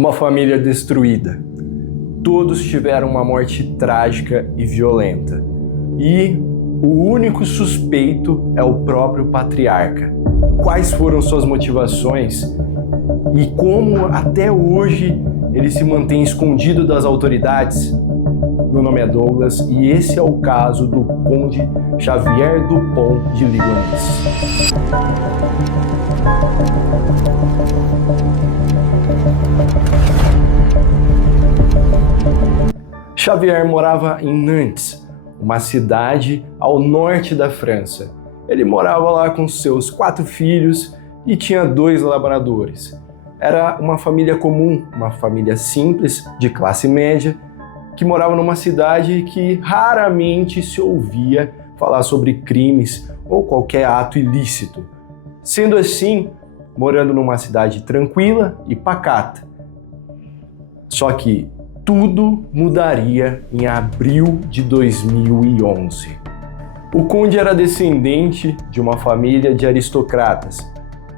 Uma família destruída. Todos tiveram uma morte trágica e violenta. E o único suspeito é o próprio patriarca. Quais foram suas motivações e como até hoje ele se mantém escondido das autoridades? Meu nome é Douglas e esse é o caso do Conde Xavier Dupont de Ligonnès. Xavier morava em Nantes, uma cidade ao norte da França. Ele morava lá com seus 4 filhos e tinha 2 labradores. Era uma família comum, uma família simples, de classe média, que morava numa cidade que raramente se ouvia falar sobre crimes ou qualquer ato ilícito. Sendo assim, morando numa cidade tranquila e pacata. Só que tudo mudaria em abril de 2011. O conde era descendente de uma família de aristocratas.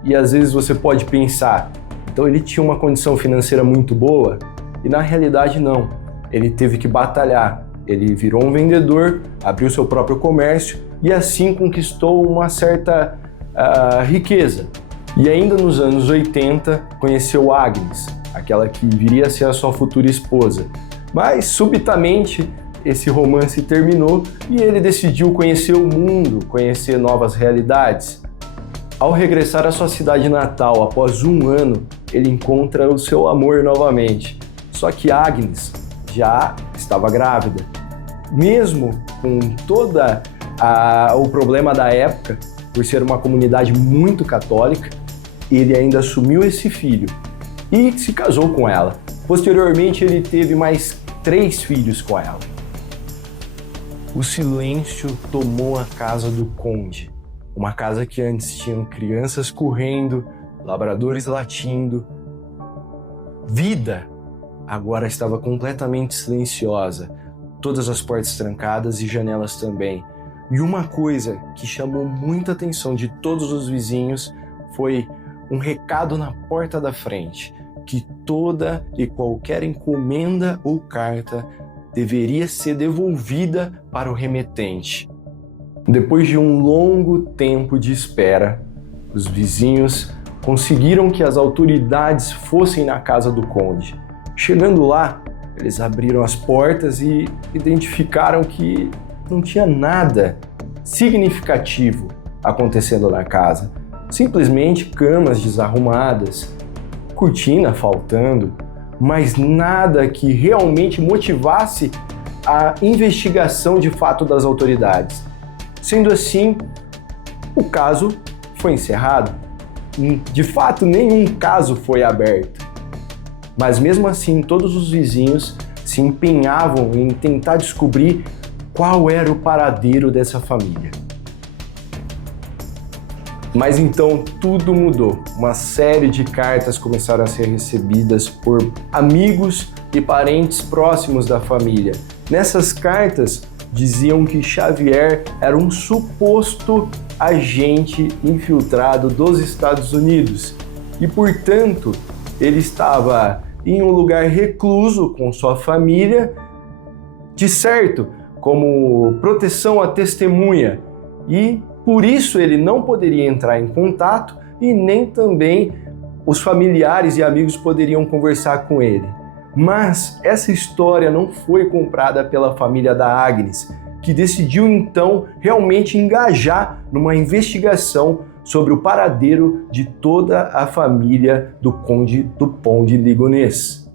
E às vezes você pode pensar, então ele tinha uma condição financeira muito boa? E na realidade não. Ele teve que batalhar. Ele virou um vendedor, abriu seu próprio comércio e assim conquistou uma certa riqueza. E ainda nos anos 80 conheceu Agnes, aquela que viria a ser a sua futura esposa. Mas subitamente esse romance terminou e ele decidiu conhecer o mundo, conhecer novas realidades. Ao regressar à sua cidade natal após 1 ano, ele encontra o seu amor novamente. Só que Agnes já estava grávida. Mesmo com todo o problema da época, por ser uma comunidade muito católica, ele ainda assumiu esse filho e se casou com ela. Posteriormente, ele teve mais 3 filhos com ela. O silêncio tomou a casa do conde. Uma casa que antes tinham crianças correndo, labradores latindo. Vida agora estava completamente silenciosa, todas as portas trancadas e janelas também. E uma coisa que chamou muita atenção de todos os vizinhos foi um recado na porta da frente, que toda e qualquer encomenda ou carta deveria ser devolvida para o remetente. Depois de um longo tempo de espera, os vizinhos conseguiram que as autoridades fossem na casa do conde. Chegando lá, eles abriram as portas e identificaram que não tinha nada significativo acontecendo na casa. Simplesmente camas desarrumadas, cortina faltando, mas nada que realmente motivasse a investigação de fato das autoridades. Sendo assim, o caso foi encerrado. De fato, nenhum caso foi aberto. Mas mesmo assim, todos os vizinhos se empenhavam em tentar descobrir qual era o paradeiro dessa família. Mas então tudo mudou. Uma série de cartas começaram a ser recebidas por amigos e parentes próximos da família. Nessas cartas diziam que Xavier era um suposto agente infiltrado dos Estados Unidos e, portanto, ele estava em um lugar recluso com sua família, de certo, como proteção à testemunha, e por isso ele não poderia entrar em contato e nem também os familiares e amigos poderiam conversar com ele. Mas essa história não foi comprada pela família da Agnes, que decidiu então realmente engajar numa investigação sobre o paradeiro de toda a família do Conde Dupont de Ligonnès.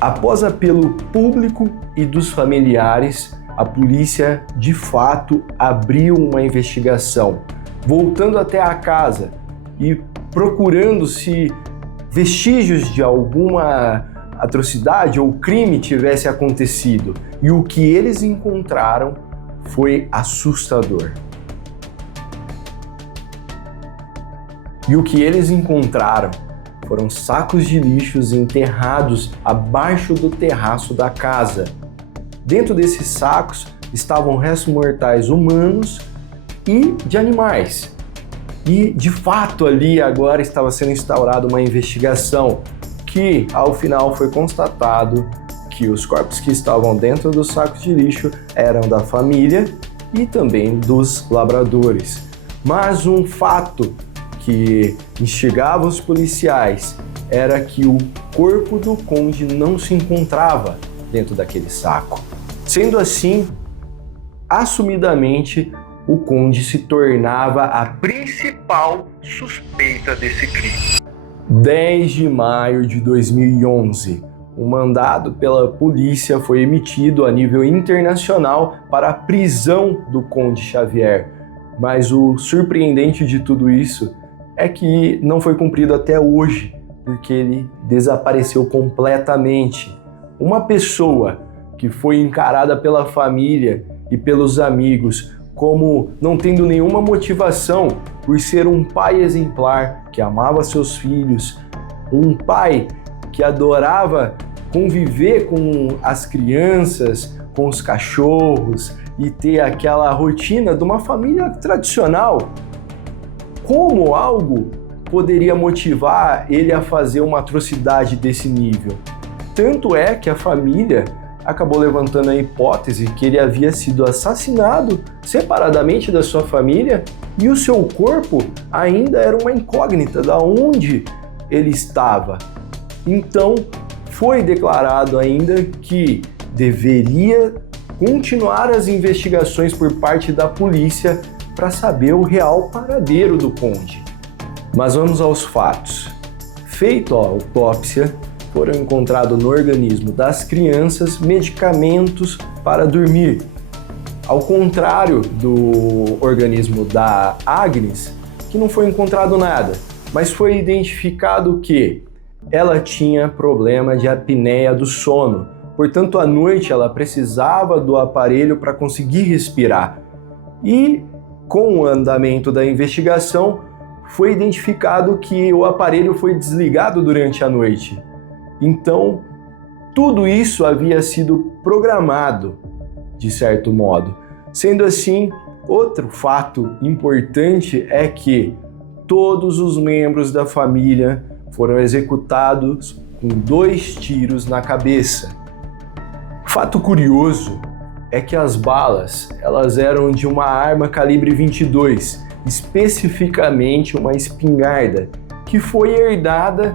Após apelo público e dos familiares, a polícia de fato abriu uma investigação, voltando até a casa e procurando se vestígios de alguma atrocidade ou crime tivesse acontecido. E o que eles encontraram foi assustador. E o que eles encontraram foram sacos de lixos enterrados abaixo do terraço da casa. Dentro desses sacos estavam restos mortais humanos e de animais. E, de fato, ali agora estava sendo instaurada uma investigação que, ao final, foi constatado que os corpos que estavam dentro dos sacos de lixo eram da família e também dos labradores. Mas um fato que instigava os policiais era que o corpo do conde não se encontrava dentro daquele saco. Sendo assim, assumidamente, o conde se tornava a principal suspeita desse crime. 10 de maio de 2011, um mandado pela polícia foi emitido a nível internacional para a prisão do conde Xavier. Mas o surpreendente de tudo isso é que não foi cumprido até hoje, porque ele desapareceu completamente. Uma pessoa que foi encarada pela família e pelos amigos como não tendo nenhuma motivação por ser um pai exemplar que amava seus filhos, um pai que adorava conviver com as crianças, com os cachorros e ter aquela rotina de uma família tradicional. Como algo poderia motivar ele a fazer uma atrocidade desse nível? Tanto é que a família acabou levantando a hipótese que ele havia sido assassinado separadamente da sua família e o seu corpo ainda era uma incógnita de onde ele estava. Então, foi declarado ainda que deveria continuar as investigações por parte da polícia para saber o real paradeiro do conde. Mas vamos aos fatos. Feito a autópsia, foram encontrados no organismo das crianças medicamentos para dormir. Ao contrário do organismo da Agnes, que não foi encontrado nada, mas foi identificado que ela tinha problema de apneia do sono. Portanto, à noite ela precisava do aparelho para conseguir respirar. E com o andamento da investigação, foi identificado que o aparelho foi desligado durante a noite. Então, tudo isso havia sido programado, de certo modo. Sendo assim, outro fato importante é que todos os membros da família foram executados com 2 tiros na cabeça. Fato curioso é que as balas, elas eram de uma arma calibre 22, especificamente uma espingarda, que foi herdada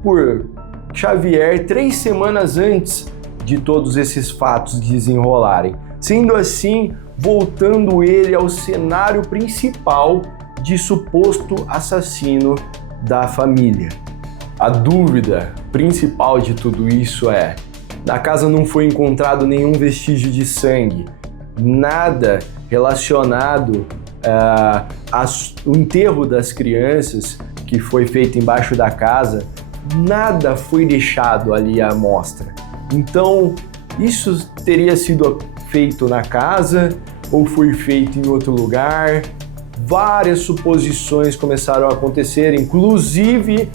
por Xavier 3 semanas antes de todos esses fatos desenrolarem, sendo assim, voltando ele ao cenário principal de suposto assassino da família. A dúvida principal de tudo isso é: na casa não foi encontrado nenhum vestígio de sangue, nada relacionado ao enterro das crianças que foi feito embaixo da casa, nada foi deixado ali à mostra. Então, isso teria sido feito na casa ou foi feito em outro lugar? Várias suposições começaram a acontecer, inclusive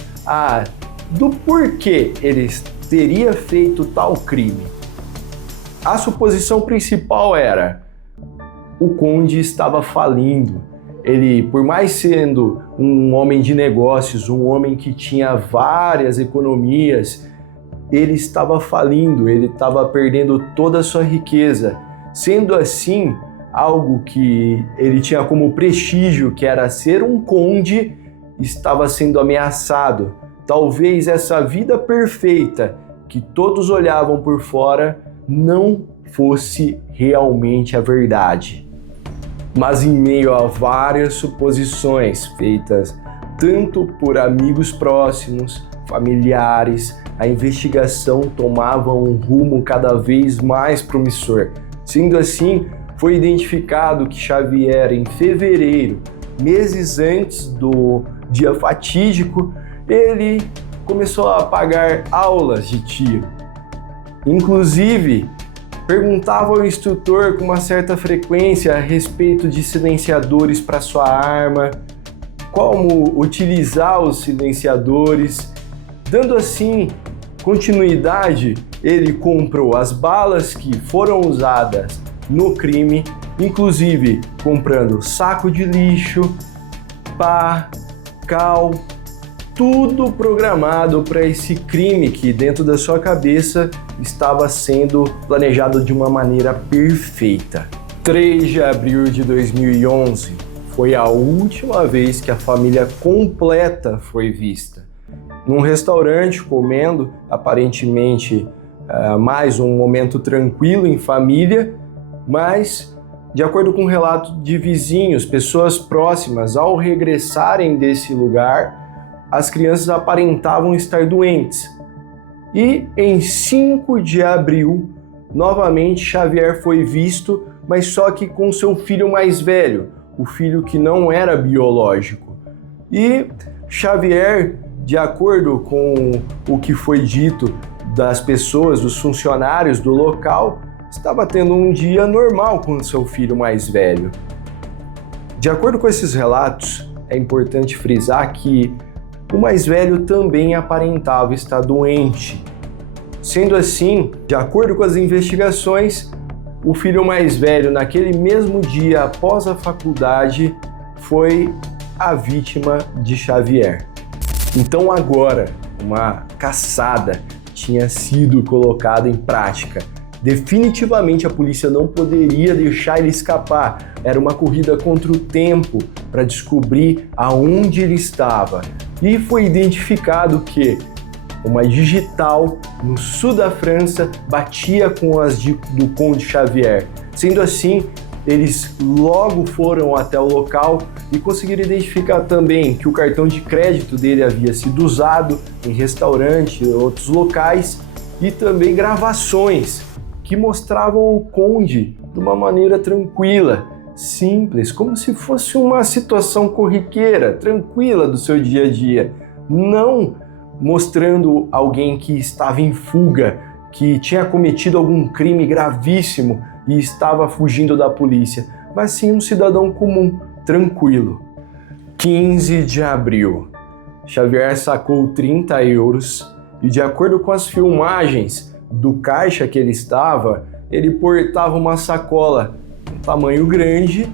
do porquê ele teria feito tal crime. A suposição principal era: o conde estava falindo. Ele, por mais sendo um homem de negócios, um homem que tinha várias economias, ele estava falindo, ele estava perdendo toda a sua riqueza. Sendo assim, algo que ele tinha como prestígio, que era ser um conde, estava sendo ameaçado. Talvez essa vida perfeita que todos olhavam por fora não fosse realmente a verdade. Mas em meio a várias suposições feitas tanto por amigos próximos, familiares, a investigação tomava um rumo cada vez mais promissor. Sendo assim, foi identificado que Xavier, em fevereiro, meses antes do dia fatídico, ele começou a pagar aulas de tiro. Inclusive, perguntava ao instrutor com uma certa frequência a respeito de silenciadores para sua arma, como utilizar os silenciadores. Dando assim continuidade, ele comprou as balas que foram usadas no crime, inclusive comprando saco de lixo, pá, cal, tudo programado para esse crime que dentro da sua cabeça estava sendo planejado de uma maneira perfeita. 3 de abril de 2011 foi a última vez que a família completa foi vista. Num restaurante comendo, aparentemente mais um momento tranquilo em família, mas de acordo com um relato de vizinhos, pessoas próximas, ao regressarem desse lugar, as crianças aparentavam estar doentes. E em 5 de abril, novamente Xavier foi visto, mas só que com seu filho mais velho, o filho que não era biológico. E Xavier, de acordo com o que foi dito das pessoas, dos funcionários do local, estava tendo um dia normal com seu filho mais velho. De acordo com esses relatos, é importante frisar que o mais velho também aparentava estar doente. Sendo assim, de acordo com as investigações, o filho mais velho, naquele mesmo dia após a faculdade, foi a vítima de Xavier. Então agora, uma caçada tinha sido colocada em prática. Definitivamente a polícia não poderia deixar ele escapar. Era uma corrida contra o tempo para descobrir aonde ele estava. E foi identificado que uma digital no sul da França batia com as do Conde Xavier. Sendo assim, eles logo foram até o local e conseguiram identificar também que o cartão de crédito dele havia sido usado em restaurante e outros locais, e também gravações que mostravam o Conde de uma maneira tranquila, simples, como se fosse uma situação corriqueira, tranquila do seu dia a dia, não mostrando alguém que estava em fuga, que tinha cometido algum crime gravíssimo e estava fugindo da polícia, mas sim um cidadão comum, tranquilo. 15 de abril, Xavier sacou 30 euros e, de acordo com as filmagens do caixa que ele estava, ele portava uma sacola de tamanho grande,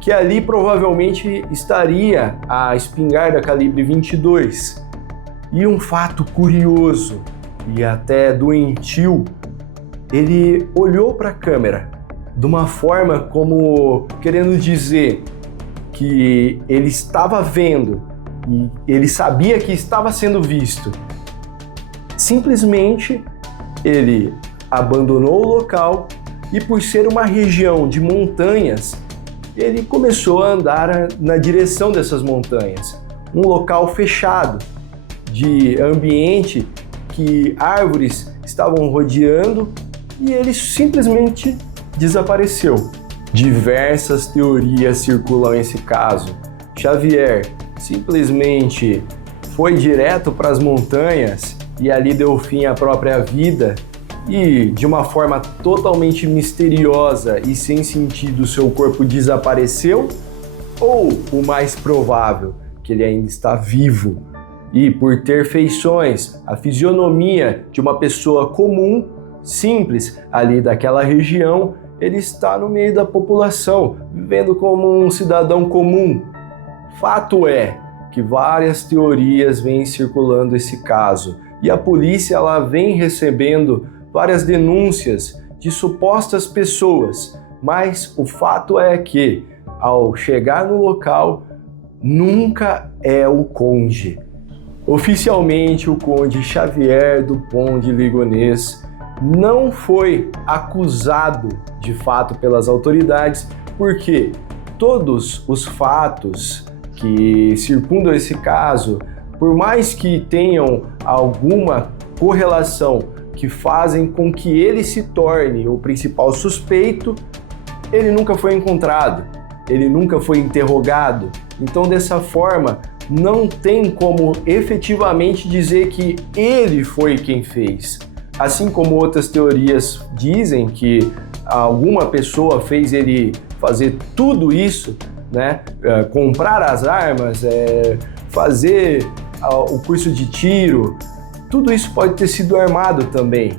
que ali provavelmente estaria a espingarda calibre 22. E um fato curioso e até doentio, ele olhou para a câmera de uma forma como querendo dizer que ele estava vendo e ele sabia que estava sendo visto. Simplesmente ele abandonou o local e, por ser uma região de montanhas, ele começou a andar na direção dessas montanhas. Um local fechado, de ambiente que árvores estavam rodeando, e ele simplesmente desapareceu. Diversas teorias circulam nesse caso. Xavier simplesmente foi direto para as montanhas e ali deu fim à própria vida, e de uma forma totalmente misteriosa e sem sentido seu corpo desapareceu, ou o mais provável, que ele ainda está vivo e, por ter feições, a fisionomia de uma pessoa comum, simples, ali daquela região, ele está no meio da população, vivendo como um cidadão comum. Fato é que várias teorias vêm circulando esse caso, e a polícia ela vem recebendo várias denúncias de supostas pessoas, mas o fato é que, ao chegar no local, nunca é o Conde. Oficialmente, o Conde Xavier Dupont de Ligonnès não foi acusado de fato pelas autoridades, porque todos os fatos que circundam esse caso, por mais que tenham alguma correlação que fazem com que ele se torne o principal suspeito, ele nunca foi encontrado, ele nunca foi interrogado. Então, dessa forma, não tem como efetivamente dizer que ele foi quem fez. Assim como outras teorias dizem que alguma pessoa fez ele fazer tudo isso, né? Comprar as armas, fazer o curso de tiro, tudo isso pode ter sido armado também.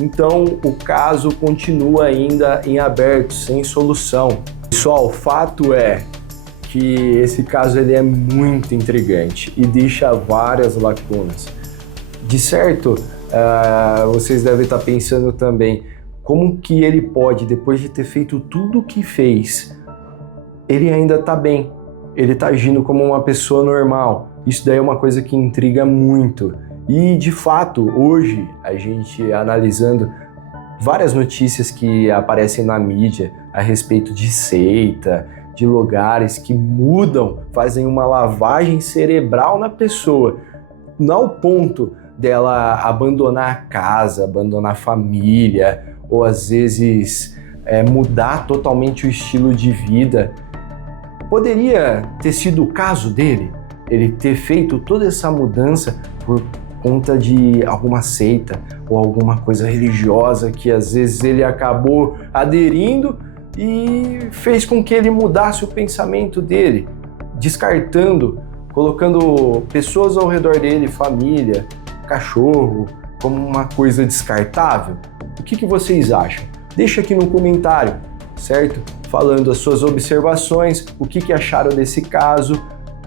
Então o caso continua ainda em aberto, sem solução. Pessoal, o fato é que esse caso ele é muito intrigante e deixa várias lacunas. De certo, vocês devem estar pensando também, como que ele pode, depois de ter feito tudo o que fez, ele ainda está bem, ele está agindo como uma pessoa normal? Isso daí é uma coisa que intriga muito. E, de fato, hoje, a gente analisando várias notícias que aparecem na mídia a respeito de seita, de lugares que mudam, fazem uma lavagem cerebral na pessoa, não ao ponto dela abandonar a casa, abandonar a família, ou às vezes mudar totalmente o estilo de vida. Poderia ter sido o caso dele, ele ter feito toda essa mudança por conta de alguma seita ou alguma coisa religiosa que às vezes ele acabou aderindo e fez com que ele mudasse o pensamento dele, descartando, colocando pessoas ao redor dele, família, cachorro, como uma coisa descartável. O que vocês acham? Deixa aqui no comentário, certo? Falando as suas observações, o que acharam desse caso,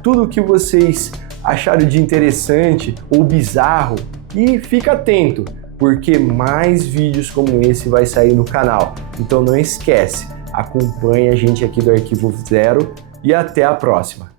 tudo o que vocês acharam de interessante ou bizarro, e fica atento, porque mais vídeos como esse vai sair no canal. Então não esquece, acompanhe a gente aqui do Arquivo Zero e até a próxima!